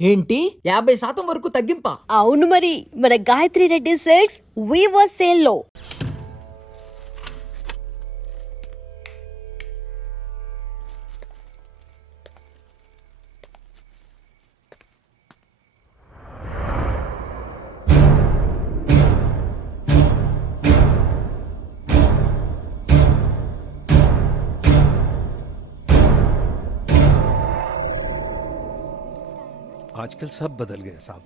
ఏంటి 50% వరకు తగ్గింపా? అవును మరి, మన Gayatri Reddy silks weaver sale లో आजकल सब बदल गए साहब।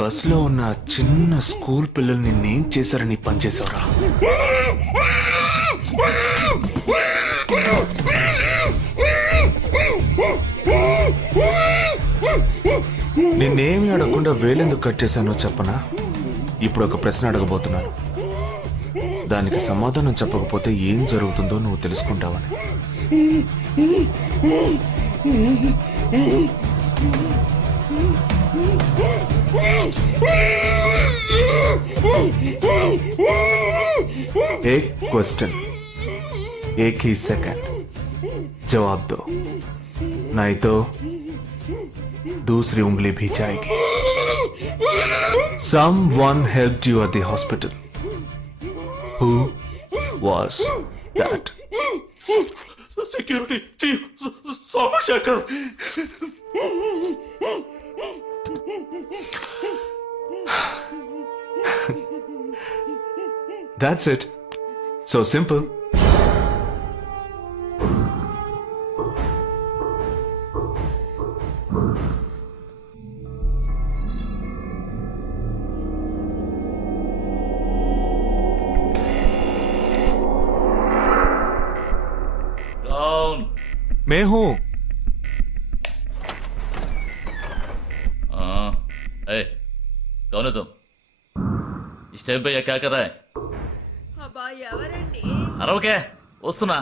బస్ లో ఉన్న చిన్న స్కూల్ పిల్లల్ని నేను చేశారని పనిచేసావురా. నిన్నేమి అడగకుండా వేలెందుకు కట్ చేశానో చెప్పనా? ఇప్పుడు ఒక ప్రశ్న అడగబోతున్నాను. దానికి సమాధానం చెప్పకపోతే ఏం జరుగుతుందో నువ్వు తెలుసుకుంటావని. एक क्वेश्चन, एक ही सेकंड, जवाब दो, नहीं तो दूसरी उंगली भी जाएगी. Someone helped you at the hospital. Who was that? Security chief Somashekar. That's it. So simple. Down. मैं हूं. ए, कौन है तुम? इस टाइम पे ये क्या कर रहा है? अरे क्या वस्तुना?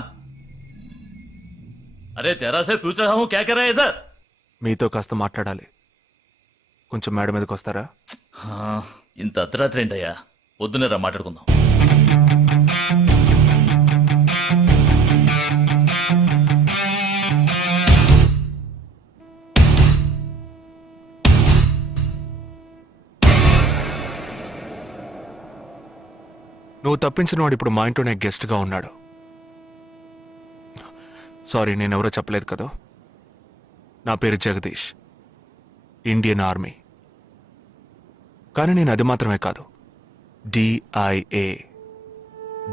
अरे तेरा से पूछ रहा हूँ क्या कर रहा है इधर? మీతో కాస్త మాట్లాడాలి. కొంచెం మేడ మీదకి వస్తారా? ఇంత అర్ధరాత్రి ఏంటయ్యా? పొద్దునే రా మాట్లాడుకుందాం. నువ్వు తప్పించిన వాడు ఇప్పుడు మా ఇంట్లోనే గెస్ట్గా ఉన్నాడు. సారీ, నేనెవరో చెప్పలేదు కదా. నా పేరు జగదీష్, ఇండియన్ ఆర్మీ. కానీ నేను అది మాత్రమే కాదు, DIA,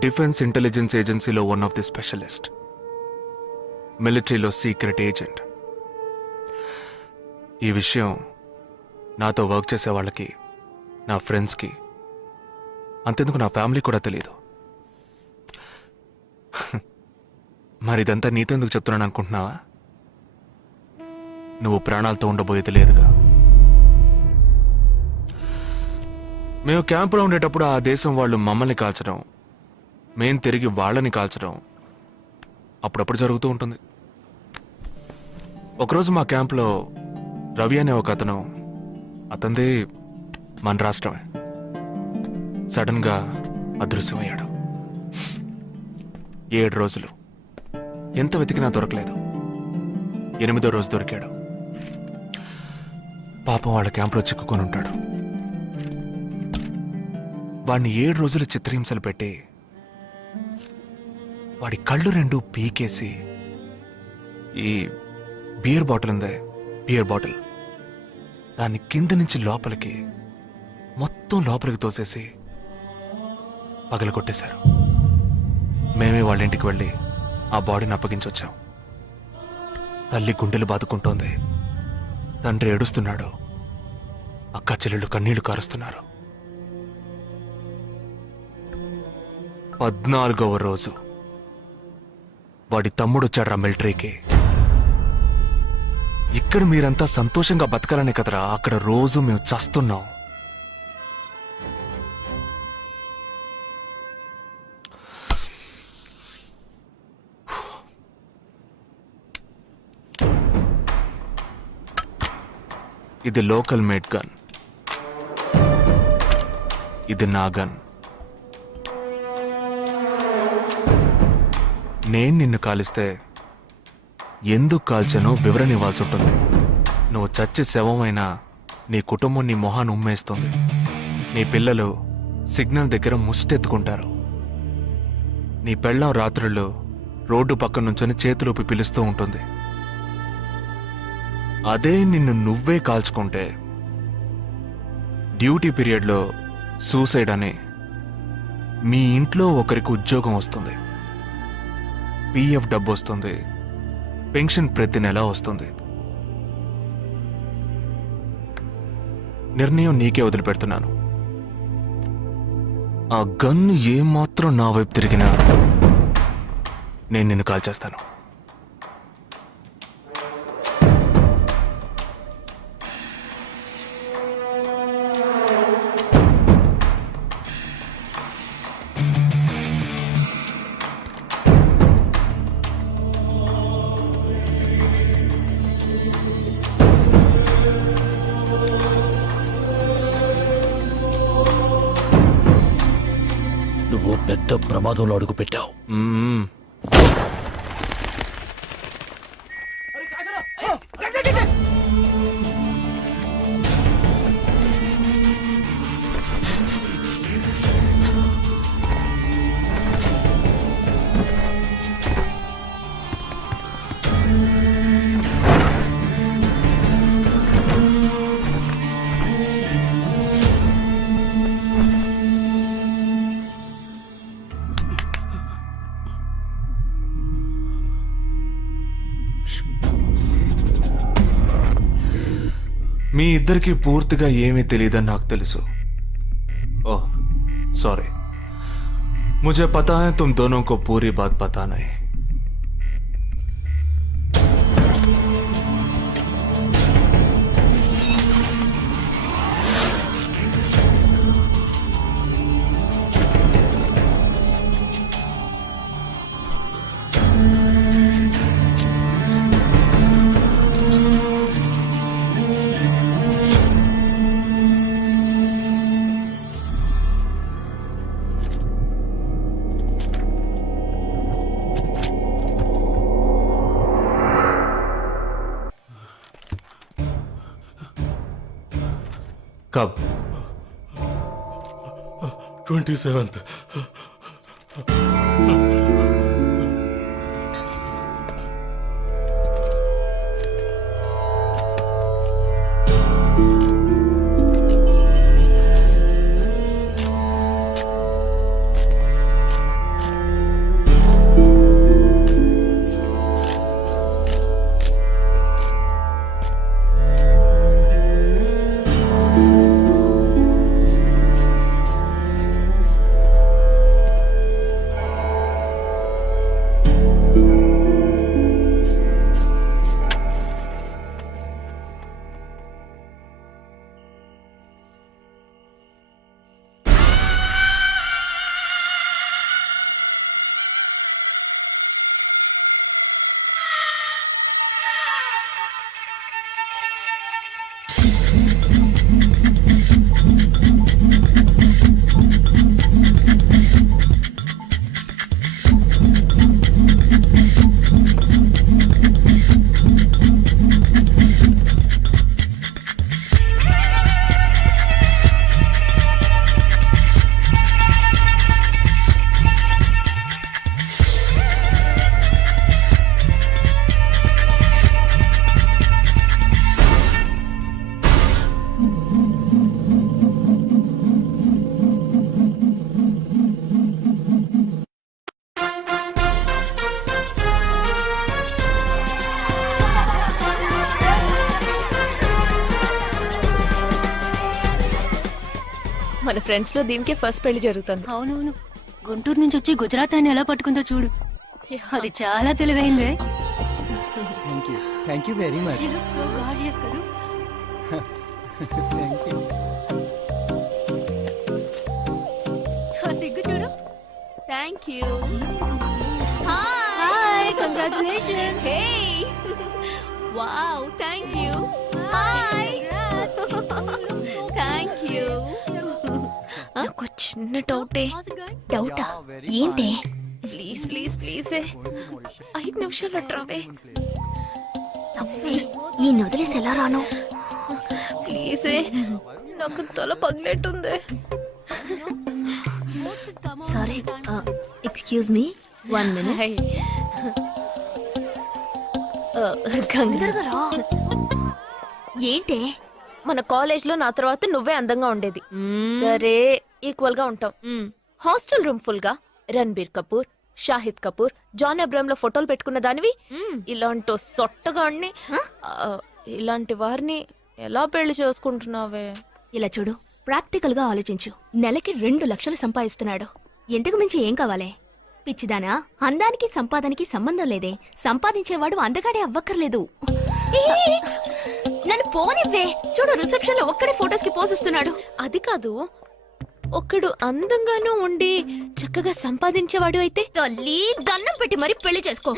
డిఫెన్స్ ఇంటెలిజెన్స్ ఏజెన్సీలో వన్ ఆఫ్ ది స్పెషలిస్ట్, మిలిటరీలో సీక్రెట్ ఏజెంట్. ఈ విషయం నాతో వర్క్ చేసే వాళ్ళకి, నా ఫ్రెండ్స్కి, అంతెందుకు నా ఫ్యామిలీ కూడా తెలియదు. మరి ఇదంతా నీతెందుకు చెప్తున్నాను అనుకుంటున్నావా? నువ్వు ప్రాణాలతో ఉండబోయేది లేదుగా. మేము క్యాంపులో ఉండేటప్పుడు ఆ దేశం వాళ్ళు మమ్మల్ని కాల్చడం, మేం తిరిగి వాళ్ళని కాల్చడం అప్పుడప్పుడు జరుగుతూ ఉంటుంది. ఒకరోజు మా క్యాంప్లో రవి అనే ఒక అతను, అతనిది మన రాష్ట్రమే, సడన్గా అదృశ్యమయ్యాడు. 7 రోజులు ఎంత వెతికినా దొరకలేదు. 8వ రోజు దొరికాడు. పాపం వాళ్ళ క్యాంప్లో చిక్కుకొని ఉంటాడు. వాడిని 7 రోజులు చిత్రహింసలు పెట్టి వాడి కళ్ళు 2 పీకేసి ఈ బియర్ బాటిల్ ఉందే, బియర్ బాటిల్, దాన్ని కింద నుంచి లోపలికి మొత్తం లోపలికి తోసేసి పగలగొట్టేశారు. మేమే వాళ్ళ ఇంటికి వెళ్ళి ఆ బాడీని అప్పగించొచ్చాం. తల్లి గుండెలు బాదుకుంటోంది, తండ్రి ఏడుస్తున్నాడు, అక్క చెల్లెళ్ళు కన్నీళ్లు కారుస్తున్నారు. 14వ రోజు వాడి తమ్ముడు వచ్చాడ్రా మిలిటరీకి. ఇక్కడ మీరంతా సంతోషంగా బతకాలనే కదరా అక్కడ రోజు మేము చస్తున్నాం. ఇది లోకల్ మేడ్ గన్, ఇది నా గన్. నేను నిన్ను కాలిస్తే ఎందుకు కాల్చానో వివరణ ఇవ్వాల్సి ఉంటుంది. నువ్వు చచ్చి శవమైనా నీ కుటుంబం నీ మొహాన్ని ఉమ్మేస్తుంది. నీ పిల్లలు సిగ్నల్ దగ్గర ముష్టెత్తుకుంటారు. నీ పెళ్ళాం రాత్రుళ్ళు రోడ్డు పక్కన నుంచొని చేతులూపి పిలుస్తూ ఉంటుంది. అదే నిన్ను నువ్వే కాల్చుకుంటే డ్యూటీ పీరియడ్లో సూసైడ్ అని మీ ఇంట్లో ఒకరికి ఉద్యోగం వస్తుంది, పిఎఫ్ డబ్బు వస్తుంది, పెన్షన్ ప్రతి నెల వస్తుంది. నిర్ణయం నీకే వదిలిపెడుతున్నాను. ఆ గన్ను ఏమాత్రం నా వైపు తిరిగినా నేను నిన్ను కాల్చేస్తాను. నువ్వు పెద్ద ప్రమాదంలో అడుగు పెట్టావు. మ్మ్. మీ ఇద్దరికి పూర్తిగా ఏమీ తెలియదని నాకు తెలుసు. ఓహ్ सॉरी, मुझे पता है तुम दोनों को पूरी बात पता नहीं. कब? 27th. మన ఫ్రెండ్స్ లో దీనికే ఫస్ట్ పెళ్లి జరుగుతుంది. అవునవును, గుంటూరు నుంచి వచ్చి గుజరాత్ అని ఎలా పట్టుకుందో చూడు. అది చాలా తెలివైందే. Thank you very much. She looks so gorgeous కదూ. Thank you. ఆ సిగ్గు చూడు. Thank you. Hi, congratulations. Hey wow, thank you. Hi, thank you. నాకు చిన్న డౌటే. డౌటా? ఏంటి? ప్లీజ్ ప్లీజ్ ప్లీజ్ 5 నిమిషాలు అట్రావే. ఈ నొదిలేసి ఎలా రాను? ప్లీజ్, నాకు తల పగిలేట్టుంది. Sorry, excuse me, 1 minute. Hi. గందరగా రా. ఏంటి? మన కాలేజ్ లో నా తర్వాత నువ్వే అందంగా ఉండేది. సరే, ఈక్వల్ గా ఉంటాం. హాస్టల్ రూమ్ ఫుల్ గా రణబీర్ కపూర్, షాహిద్ కపూర్, జాన్ అబ్రామ్ లో ఫోటోలు పెట్టుకున్న దానివి ఇలాంటి సొట్టగాడిని, ఇలాంటి వారిని ఎలా పెళ్లి చేసుకుంటున్నావే? ఇలా చూడు, ప్రాక్టికల్ గా ఆలోచించు. నెలకి 2 లక్షలు సంపాదిస్తున్నాడు. ఇంతకు మించి ఏం కావాలే? పిచ్చిదానా, అందానికి సంపాదనకి సంబంధం లేదే. సంపాదించేవాడు అందగాడే అవ్వక్కర్లేదు. నన్ను పోనివ్వే. చూడు, రిసెప్షన్ లో ఒక్కడే ఫోటోస్ కి పోజిస్తున్నాడు. అది కాదు, ఒకడు అందంగానూ ఉండి చక్కగా సంపాదించేవాడు అయితే తల్లి, దండం పెట్టి మరి పెళ్లి చేసుకో.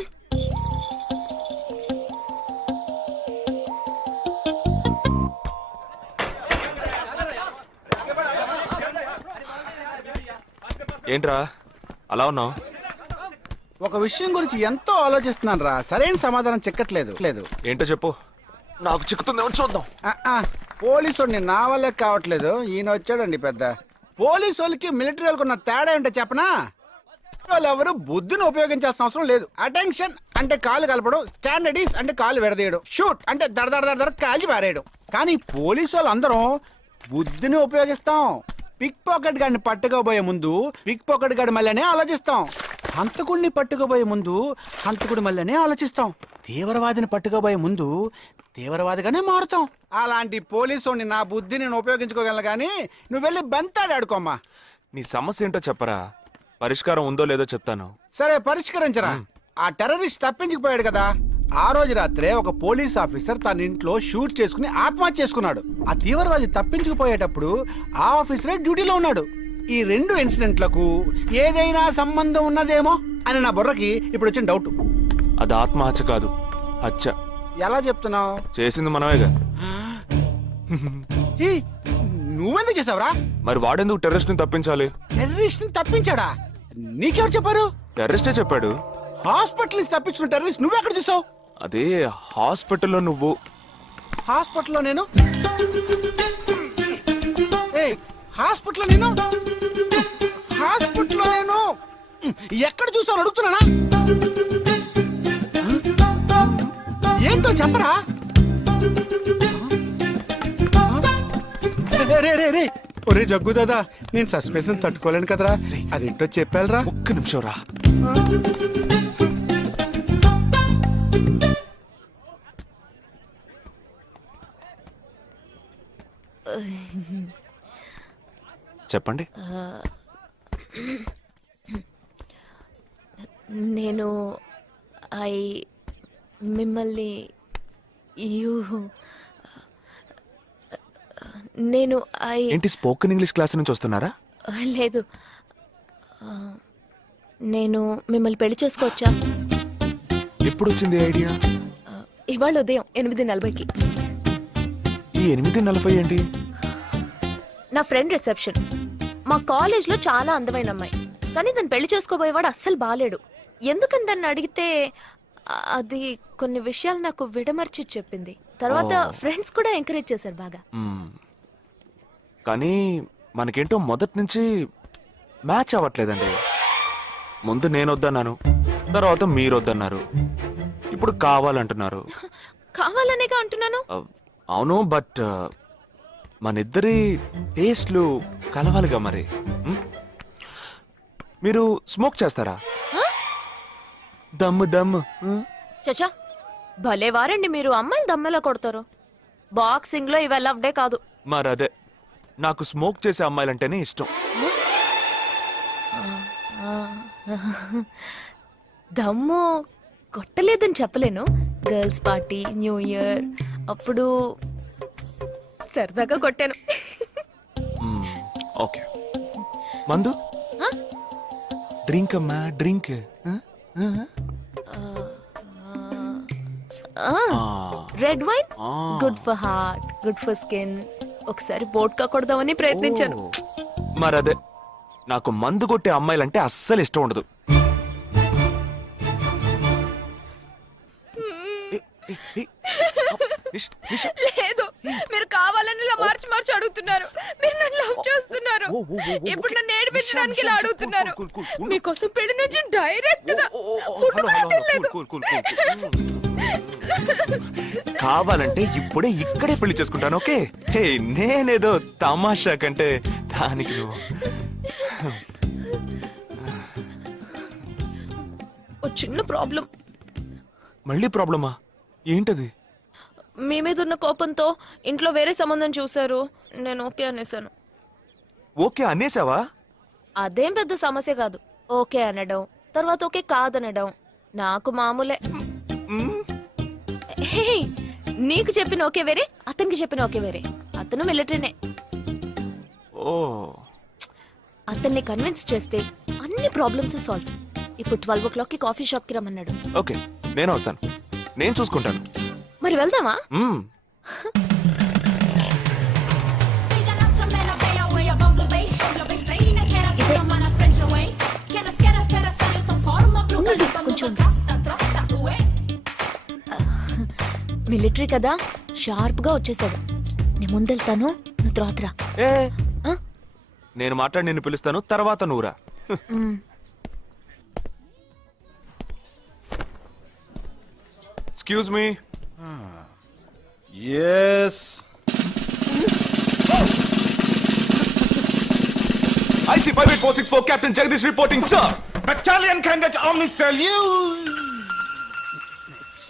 ఏంట్రా అలా ఉన్నావు? ఒక విషయం గురించి ఎంతో ఆలోచిస్తున్నాను రా, సరైన సమాధానం చిక్కట్లేదు. ఏంటో చెప్పు, నాకు చిక్కుతుందేమో చూద్దాం. పోలీసు నా వల్లే కావట్లేదు. ఈయన వచ్చాడండి పెద్ద. పోలీసు వాళ్ళకి మిలిటరీ వాళ్ళకి ఉన్న తేడా ఏంటో చెప్పనా? వాళ్ళు ఎవరు బుద్ధిని ఉపయోగించాల్సిన అవసరం లేదు. అటెన్షన్ అంటే కాలు కలపడం, స్టాండర్డీస్ అంటే కాలు విడదీయడం, షూట్ అంటే దడ కాల్చి పారేయడం. కానీ పోలీసు వాళ్ళు అందరం బుద్ధిని ఉపయోగిస్తాం. పిక్ పాకెట్ గాడిని పట్టుకోబోయే ముందు పిక్ పాకెట్ గాడి మళ్ళీనే ఆలోచిస్తాం. హంతకుడిని పట్టుకోబోయే ముందు హంతకుడి మళ్ళీనే ఆలోచిస్తాం. తీవ్రవాదిని పట్టుకోబోయే ముందు తీవ్రవాదిగానే మారుతాం. అలాంటి పోలీసుని నా బుద్ధి నేను ఉపయోగించుకోగలను, కానీ నువ్వు వెళ్ళి బంతాడు ఆడుకోమ్మా. నీ సమస్య ఏంటో చెప్పరా, పరిష్కారం ఉందో లేదో చెప్తాను. సరే, పరిష్కరించరా. ఆ టెర్రరిస్ట్ తప్పించుకుపోయాడు కదా, ఆ రోజు రాత్రే ఒక పోలీస్ ఆఫీసర్ తన ఇంట్లో షూట్ చేసుకుని ఆత్మహత్య చేసుకున్నాడు. ఆ తీవ్రవాది తప్పించుకుపోయేటప్పుడు ఆ ఆఫీసరే డ్యూటీలో ఉన్నాడు. ఈ 2 ఇన్సిడెంట్లకు ఏదైనా సంబంధం ఉన్నదేమో అని నా బుర్రకి ఇప్పుడు వచ్చిన డౌట్. అది ఆత్మహత్య కాదు, హత్య. ఎలా చెప్తున్నావు? చేసింది మనమేగా. నువ్వెందుకు చేసావురా? మరి వాడెందుకు టెర్రరిస్ట్ ని తప్పించాలి? టెర్రరిస్ట్ ని తప్పించాడా? నీకెవరు చెప్పారు? టెర్రరిస్టే చెప్పాడు. హాస్పిటల్ నుంచి తప్పించిన టెర్రరిస్ట్ నువ్వెక్కడ చూసావు? అదే హాస్పిటల్లో నువ్వు. హాస్పిటల్లో నేను? హాస్పిటల్లో నేను? హాస్పిటల్లో నేను ఎక్కడ చూసావు అడుగుతున్నానా? ఏంటో చెప్పరా? రే ఒరే జగ్గు దాదా, నేను సస్పెన్షన్ తట్టుకోలేను కదరా. అదేంటో చెప్పాలరా. ఒక్క నిమిషం రా. చెప్పండి. నేను మిమ్మల్ని నేను ఏంటి, స్పోకెన్ ఇంగ్లీష్ క్లాస్ నుంచి వస్తున్నారా? లేదు, నేను మిమ్మల్ని పెళ్లి చేసుకోవచ్చా? ఎప్పుడు వచ్చింది ఐడియా? ఇవాళ ఉదయం 8:40కి. ఈ 8:40 ఏంటి? నా ఫ్రెండ్ రిసెప్షన్. మా కాలేజ్లో చాలా అందమైన అమ్మాయి, కానీ దాన్ని పెళ్లి చేసుకోబోయేవాడు అస్సలు బాలేడు. ఎందుకని దాన్ని అడిగితే అది కొన్ని విషయాలు నాకు విడమర్చి చెప్పింది. తర్వాత ఫ్రెండ్స్ కూడా ఎంకరేజ్ చేశారు బాగా. కానీ మనకేంటో మొదటి నుంచి మ్యాచ్ అవ్వట్లేదండి. ముందు నేను వద్దన్నాను, తర్వాత మీరు వద్దన్నారు, ఇప్పుడు కావాలంటున్నారు. కావాలనేగా అంటున్నాను. అవును, బట్ మనిద్దరి టేస్ట్లు కలవాలిగా మరి. మీరు స్మోక్ చేస్తారా? దమ్ము దమ్ము. చచా, భలే వారండి మీరు. అమ్మాయిలు దమ్మెలా కొడతారు. బాక్సింగ్ లో ఇవి లవ్డే కాదు. మరదే నాకు స్మోక్ చేసే అమ్మాయిలంటేనే ఇష్టం. దమ్ము కొట్టలేదని చెప్పలేను. గర్ల్స్ పార్టీ, న్యూ ఇయర్ అప్పుడు సరదాగా కొట్టాను. ఓకే, మందు డ్రింక్ అమ్మా, drink. Red wine good for heart, good for skin. ఒకసారి బోట్కా కొడదామని ప్రయత్నించాను. మరదే, నాకు మందు కొట్టే అమ్మాయిలంటే అస్సలు ఇష్టం ఉండదు. లేదు, మీరు కావాలని ఇలా మార్చి మార్చి అడుగుతున్నారు. మీరు నన్ను లవ్ చేస్తున్నారు. ఇప్పుడు నన్ను ఏడిపించడానికి ఇలా అడుగుతున్నారు. మీకోసం పెళ్లి నుంచి డైరెక్ట్ గా ఫుడ్ కూడా తినలేదు. కావాలంటే ఇప్పుడే ఇక్కడే పెళ్లి చేసుకుంటాను. ఓకే, హే, నేనేదో తమాషా కంటే దానికి నువ్వు ఓ చిన్న ప్రాబ్లం. మళ్ళీ ప్రాబ్లమా? ఏంటది? మీ మీద ఉన్న కోపంతో ఇంట్లో వేరే సంబంధం చూశారు. నేను ఓకే అనేసాను. ఓకే అనేసావా? అదేం పెద్ద సమస్య కాదు. ఓకే అనడం, తర్వాత ఓకే కాదనడం నాకు మామూలే. హే, నీకు చెప్పిన ఓకే వేరే, అతనికి చెప్పిన ఓకే వేరే. అతను మిలిటరీనే. ఓ, అతన్ని కన్విన్స్ చేస్తే అన్ని ప్రాబ్లమ్స్ సాల్వ్. ఇప్పుడు 12 o'clockకి కాఫీ షాప్ కి రమ్మన్నాడు. ఓకే, నేను వస్తాను, నేను చూసుకుంటాను. మరి వెళ్దామా? మ్మ్. మిలిటరీ కదా, షార్ప్ గా వచ్చేసాడు. నేను ముందెళ్తాను, నువ్వు తర్వాత రా. ఏ, ఆ? నేను మాట్లాడి నిన్ను పిలుస్తాను, తర్వాత నువ్వురా. Excuse me. Yes, IC 58464 Captain Jagdish reporting, sir. Battalion candidate army salute.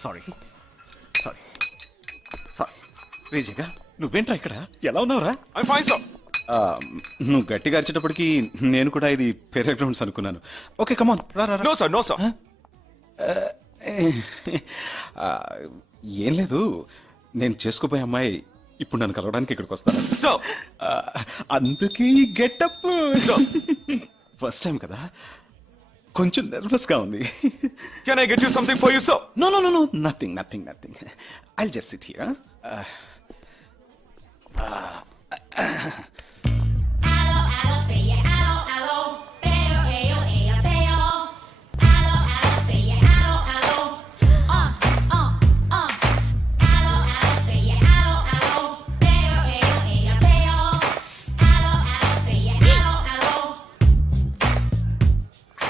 Sorry sorry sorry రేజేగా, నువ్వేంట్రా ఇక్కడ? ఎలా ఉన్నావురా? I'm fine, sir. నువ్వు గట్టిగా అరిచేటప్పటికి నేను కూడా ఇది పేరే గ్రౌండ్స్ అనుకున్నాను. ఓకే, కమాన్, రా రా రా. No, sir, no, sir. ఏం లేదు, నేను చేసుకోబోయే అమ్మాయి ఇప్పుడు నన్ను కలవడానికి ఇక్కడికి వస్తాను. Sir. అందుకే ఈ గెటప్. ఫస్ట్ టైం కదా, కొంచెం నర్వస్ గా ఉంది. Can I get you something for you, sir? No no no no, nothing nothing nothing. I'll just sit here.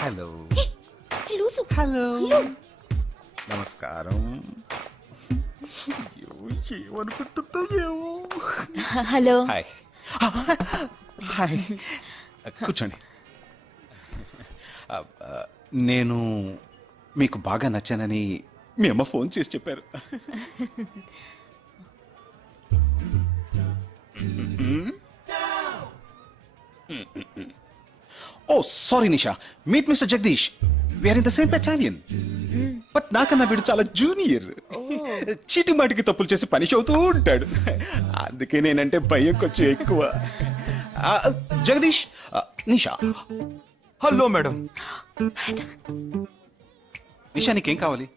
Hello hello, నమస్కారం. ఏమనుకుంటుందో ఏమో. హలో. హాయ్ హాయ్, కూర్చోండి. నేను మీకు బాగా నచ్చానని మీ అమ్మ ఫోన్ చేసి చెప్పారు. Oh sorry Nisha, meet mister Jagdish. We are in the same battalion. But నాకన్నా వీడు చాలా జూనియర్. చీటి మాటికి తప్పులు చేసి పనిష్ అవుతూ ఉంటాడు. అందుకే నేనంటే భయం కొంచెం ఎక్కువ. జగదీష్, నిషా. Hello madam. నిషా, నీకేం కావాలి?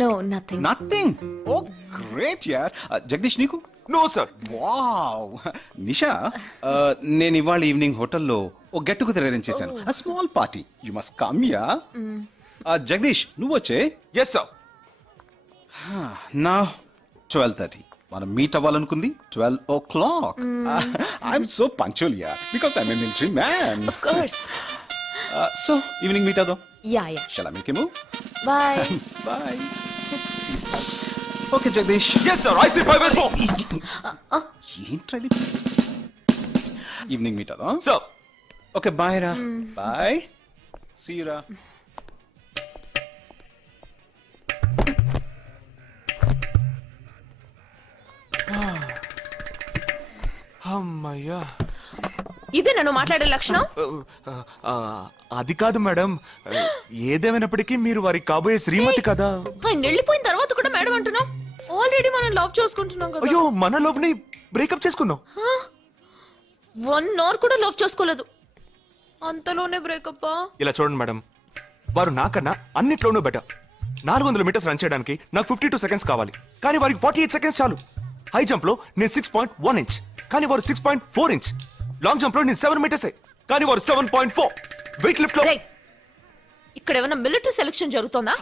No, nothing. Nothing. Oh great యార్. జగదీష్, నీకు? No, sir. వావ్. నిషా, నేను ఇవాళ ఈవినింగ్ హోటల్లో ఓ గెట్ టుగెదర్ అరేంజ్ చేశాను. Small party, you must come yeah. Jagdish, నువ్వు వచ్చే. Yes, sir. నా 12:30 మనం మీట్ అవ్వాలనుకుంది 12 o'clock. I'm so punctual yeah, because I'm a military man. Of course. So evening meet అవుదాం. Yeah yeah. Shall I make you move? Bye. Bye. Okay Jagdish. Yes, sir. IC 584. ఏంట్రా ఇది? Evening meet అవుదాం. Sir. Okay, bye రా. Bye, see you రా. అమ్మయ్యా. ఇదే నన్ను మాట్లాడే లక్షణం. ఆ, అది కాదు మేడం, ఏదేమైనప్పటికీ మీరు వారి కాబోయే శ్రీమతి కదా. ఆయన వెళ్ళిపోయిన తర్వాత కూడా మేడం అంటున్నాం. ఆల్రెడీ మనం లవ్ చేసుకుంటున్నాం కదా. అయ్యో, మన లోపుని బ్రేకప్ చేసుకుందాం. 1 అవర్ కూడా లవ్ చేసుకోలేదు, అంతలోనే బ్రేకప్. ఇలా చూడండి మేడం, వారు నాకన్నా అన్నిట్లోనూ బెటర్. 400 మీటర్స్ రన్ చేయడానికి నాకు 52 సెకండ్స్ కావాలి, కానీ వారికి 48 సెకండ్స్ చాలు. హై జంప్ లో నేను 6.1 ఇంచ్, కానీ వారు 6.4 ఇంచ్. లాంగ్ జంప్ లో నేను 7 మీటర్సే, కానీ వారు 7.4. వెయిట్ లిఫ్ట్ లో రేయ్, ఇక్కడ ఏమైనా మిలిటరీ సెలక్షన్ జరుగుతోందా?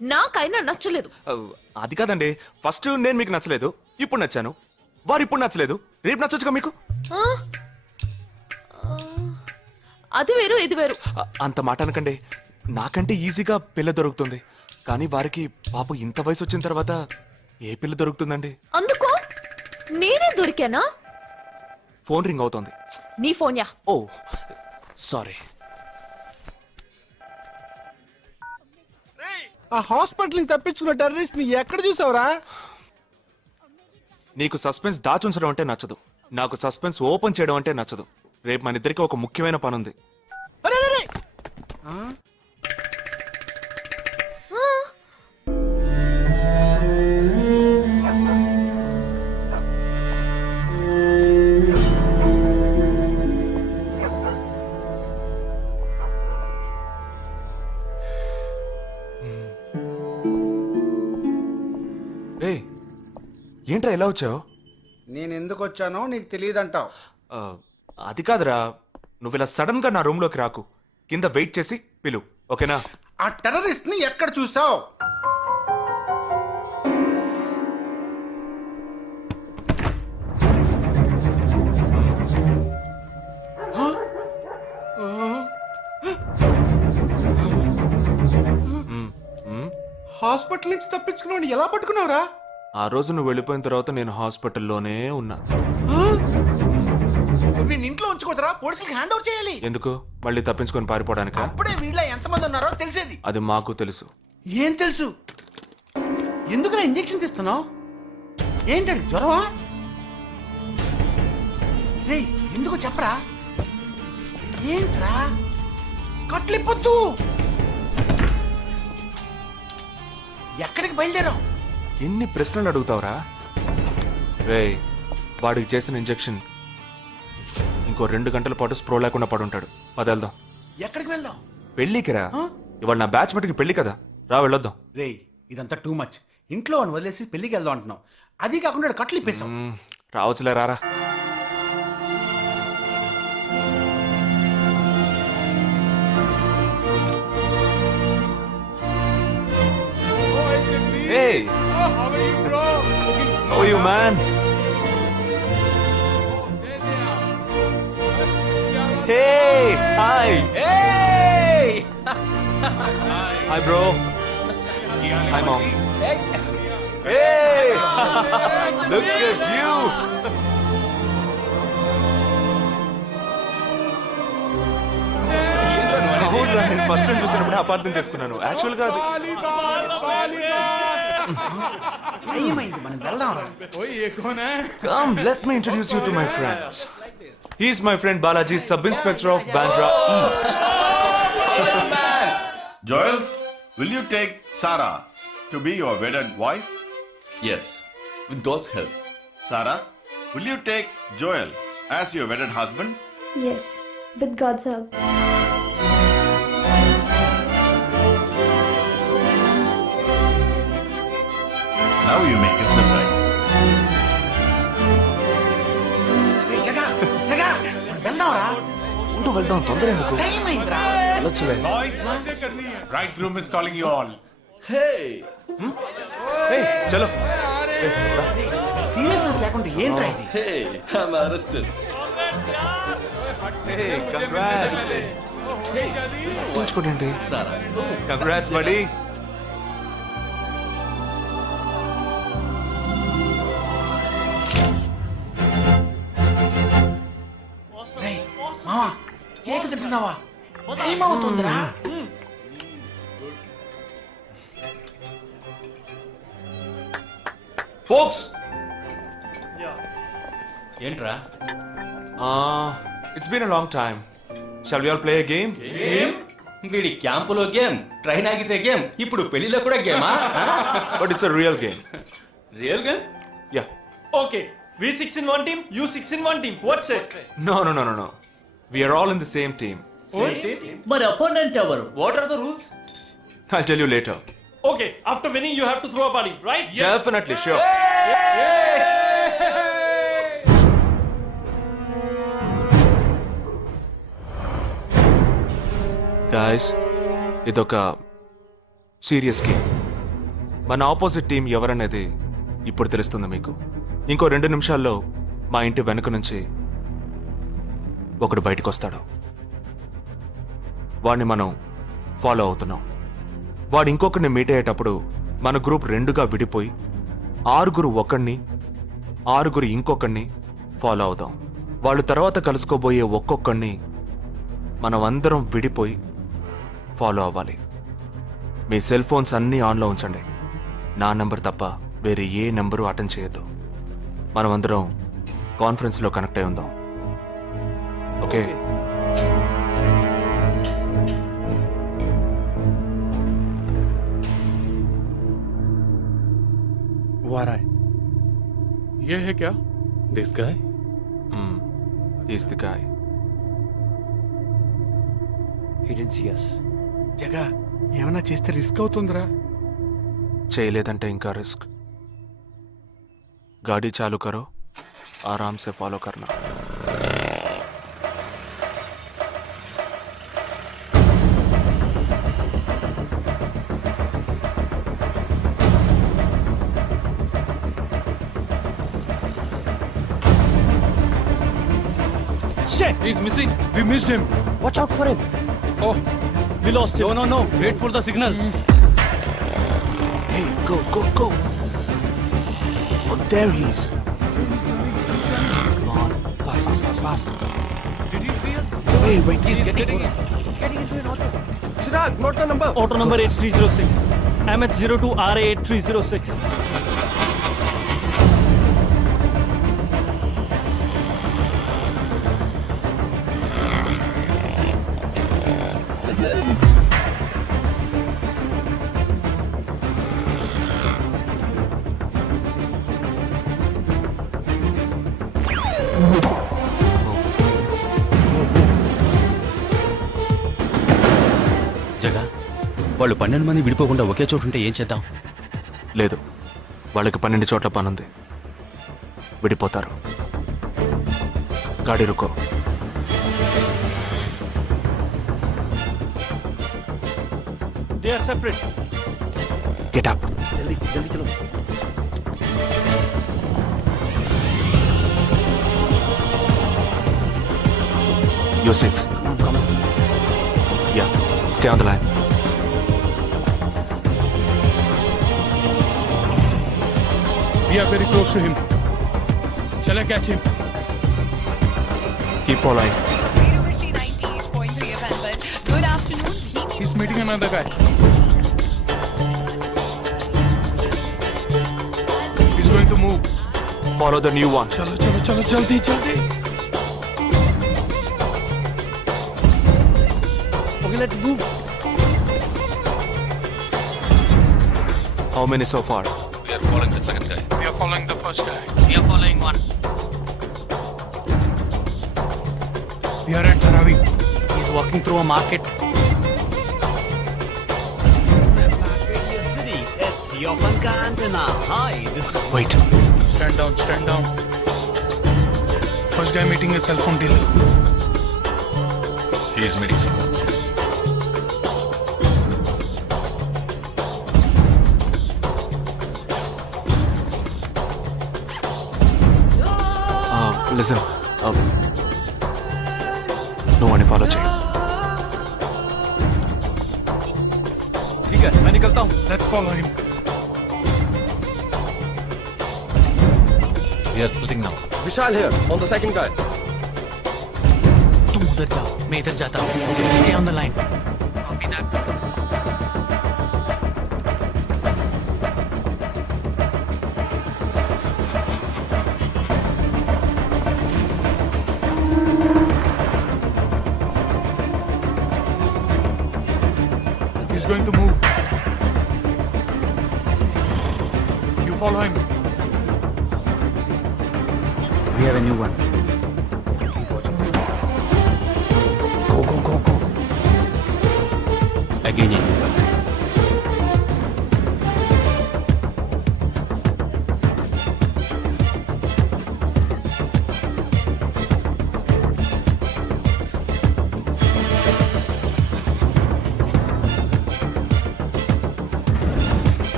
నాకైనా నచ్చలేదు. అది కాదండి, ఫస్ట్ నేను మీకు నచ్చలేదు, ఇప్పుడు నచ్చాను. వారు ఇప్పుడు నచ్చలేదు, రేపు నచ్చొచ్చుగా మీకు. ఆ? అది వేరు ఇది వేరు. అంత మాట అనకండి, నాకంటే ఈజీగా పిల్ల దొరుకుతుంది, కానీ వారికి పాప ఇంత వయసు వచ్చిన తర్వాత ఏ పిల్ల దొరుకుతుందండి? అందుకు నేనే దొరికానా? ఫోన్ రింగ్ అవుతోంది. నీ ఫోన్ యా. ఓ సారీ. ఆ హాస్పిటల్ ని తప్పించుకున్న టెర్రరిస్ట్ ని ఎక్కడ చూసావురా? నీకు సస్పెన్స్ దాచుంచడం అంటే నచ్చదు, నాకు సస్పెన్స్ ఓపెన్ చేయడం అంటే నచ్చదు. రేపు మన ఇద్దరికి ఒక ముఖ్యమైన పని ఉంది. అరే అరే, అరే! రే, ఏంట్రా ఎలా వచ్చావు? నేను ఎందుకు వచ్చానో నీకు తెలియదంటావు. అది కాదురా, నువ్వు ఇలా సడన్ గా నా రూమ్ లోకి రాకు, కింద వెయిట్ చేసి పిలు, ఓకేనా? ఆ టెర్రరిస్ట్ ని ఎక్కడ చూసావు? హాస్పిటల్ నుంచి తప్పించుకున్నావు, ఎలా పట్టుకున్నావురా? ఆ రోజు నువ్వు వెళ్ళిపోయిన తర్వాత నేను హాస్పిటల్లోనే ఉన్నా. వీడిని ఇంట్లో ఉంచుకోదరా, పోలీసులకు హ్యాండ్ ఓవర్ చేయాలి. ఎందుకు? మళ్ళీ తప్పించుకొని పారిపోవడానికి? అప్పుడే వీళ్ళ ఎంతమంది ఉన్నారో తెలిసేది. అది మాకు తెలుసు. ఏం తెలుసు? ఎందుకురా ఇంజెక్షన్ తీస్తున్నావు? ఏంటండి జ్వరమా? రేయ్, ఎందుకు చెప్పరా? ఏంట్రా కట్లిప్పొద్దు. ఎక్కడికి బయలుదేరావు? ఎన్ని ప్రశ్నలు అడుగుతావురా? రేయ్, వాడికి చేసిన ఇంజెక్షన్ ఇంకో 2 గంటల పాటు స్ప్రో లేకుండా పడుంటాడు. పదేళ్దాం. ఎక్కడికి వెళ్దాం? పెళ్ళికి రా. ఇవాళ నా బ్యాచ్ మటుకి పెళ్లి కదా, రా వెళ్ళొద్దాం. రేయ్, ఇదంతా టూ మచ్. ఇంట్లో అని వదిలేసి పెళ్లికి వెళ్దాం అంటున్నావు, అది కాకుండా ఈడ కట్లు ఇప్పేసావు. రావచ్చులే, రారా. Hey! How are you, man? Hey! Hi! Hey! Hi, bro. Hi, mom. Hey! Look at you! అవునురా, నేను ఫస్ట్ టైం చూసినప్పుడు అపార్థం చేసుకున్నాను. యాక్చువల్ గా ఏమైంది, మనం వెళ్దాం రా. Come, let me introduce you to my friends. He's my friend Balaji, Sub-Inspector of Bandra East. Joel, will you take Sarah to be your wedded wife? Yes, with God's help. Sarah, will you take Joel as your wedded husband? Yes, with God's help. Now you may kiss them right. రేయ్, జగా, జగా, మనం వెళ్దాం రా. ఉండు, వెళ్దాం, తొందర ఎందుకు? Time అయిందిరా. వెళ్ళొచ్చులే. Boys, bridegroom is calling you all. Hey! Hey, చలో. సీరియస్నెస్ లేకుండా ఏంట్రా ఇది? Hey, I'm arrested. Hey, congrats. ఉంచుకోండి. Sarah. Congrats, buddy. రేయ్, మావా, కేక్ తింటున్నావా? టైం అవుతుందిరా. Folks, ఏంట్రా It's been a long time. Shall we all play a game? వీడి క్యాంపులో గేమ్, ట్రైన్ ఆగితే గేమ్, ఇప్పుడు పెళ్లిలో కూడా గేమా? But it's a real game. Real game? Yeah. Okay, we 6 in one team, you 6 in one team. What's it? No. We are all in the same team. మరి opponent ఎవరు? What are the rules? I'll tell you later. Okay, after winning you have to throw a party, right? Definitely, sure. Guys, ఇదొక serious game. మన opposite team ఎవరనేది ఇప్పుడు తెలుస్తుంది మీకు. ఇంకో 2 నిమిషాల్లో మా ఇంటి వెనుక నుంచి ఒకడు బయటకు వస్తాడు. వాడిని మనం ఫాలో అవుతున్నాం. వాడు ఇంకొకరిని మీట్ అయ్యేటప్పుడు మన గ్రూప్ 2గా విడిపోయి 6 ఒకడిని 6 ఇంకొకరిని ఫాలో అవుదాం. వాళ్ళు తర్వాత కలుసుకోబోయే ఒక్కొక్కడిని మనం అందరం విడిపోయి ఫాలో అవ్వాలి. మీ సెల్ ఫోన్స్ అన్నీ ఆన్లో ఉంచండి. నా నెంబర్ తప్ప వేరే ఏ నెంబరు అటెండ్ చేయొద్దు. మనం అందరం కాన్ఫరెన్స్లో కనెక్ట్ అయి ఉందాం. ఓకే? ये है क्या? This guy? He's the guy. He didn't see us. జగా ఏమైనా చేస్తే రిస్క్ అవుతుందిరా. చేయలేదంటే ఇంకా రిస్క్. गाड़ी चालू करो, आराम से फॉलो करना. Shit! He's missing. We missed him. Watch out for him. Oh, we lost him. No. Wait for the signal. Hey, go. Oh, there he is. Come on, fast. Did he see us? Hey, wait. He's getting into an auto. Chirag, note the number. Auto number 8306. MH02 RA8306. జగా, వాళ్ళు 12 మంది విడిపోకుండా ఒకే చోటు ఉంటే ఏం చేద్దాం? లేదు, వాళ్ళకి 12 చోట్ల పనుంది. విడిపోతారు. గాడి రుకో. They are separate. Get up. जल्दी चलो. Your seats. Come on. Yeah, stay on the line. We are very close to him. Shall I catch him? Keep following. Good afternoon. He's meeting another guy. He's going to move. Follow the new one. चलो जल्दी. Okay, let's move. How many so far? We are following the second guy. We are following the first guy. We are following one. We are at Dharavi. He's walking through a market. Wait. Stand down. First guy meeting a cell phone dealer. He is meeting someone. Listen. No one follow check. ठीक है, मैं निकलता हूँ. Let's follow him. We are splitting now. Vishal here, on the second guy. तुम उधर जाओ, मैं इधर जाता हूँ. Stay on the line. Copy that. You follow him. We have a new one. Go, go, go, go. Again.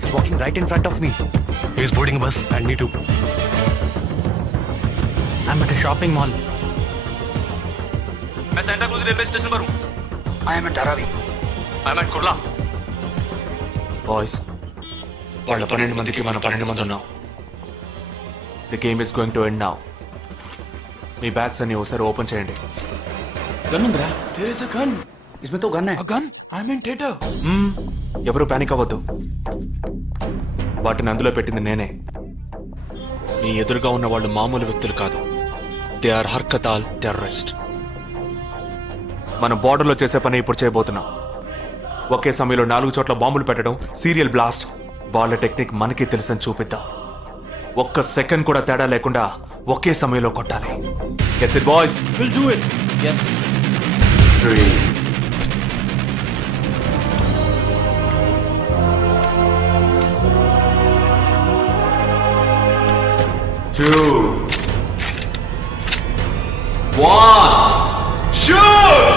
He's walking right in front of me. He's boarding a bus and me too. I'm at a shopping mall. मैं Santa cruise railway station पर हूँ. I am at Dharavi. I'm at Kurla. Boys, వాళ్ళ 12 మందికి మనం 12 మంది ఉన్నాం. The game is going to end now. Me bags అన్ని ఒకసారి ఓపెన్ చేయండి. గన్ ఉందిరా? There is a gun. इसमें तो गन है. A gun? I'm in theater. ఎవరు పానిక్ అవ్వద్దు. వాటిని అందులో పెట్టింది నేనే. మీ ఎదురుగా ఉన్న వాళ్ళు మామూలు వ్యక్తులు కాదు. They are Harkatul terrorist. మనం బార్డర్లో చేసే పని ఇప్పుడు చేయబోతున్నాం. ఒకే సమయంలో 4 చోట్ల బాంబులు పెట్టడం, సీరియల్ బ్లాస్ట్. వాళ్ళ టెక్నిక్ మనకి తెలుసని చూపిద్దాం. ఒక్క సెకండ్ కూడా తేడా లేకుండా ఒకే సమయంలో కొట్టాలి. Gets it boys? We'll do it. Yes. 3 2 1 shoot!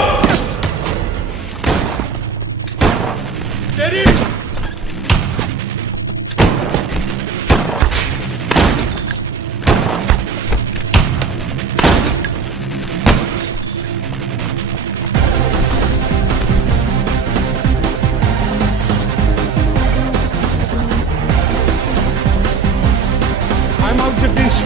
I'm out, Jagdish.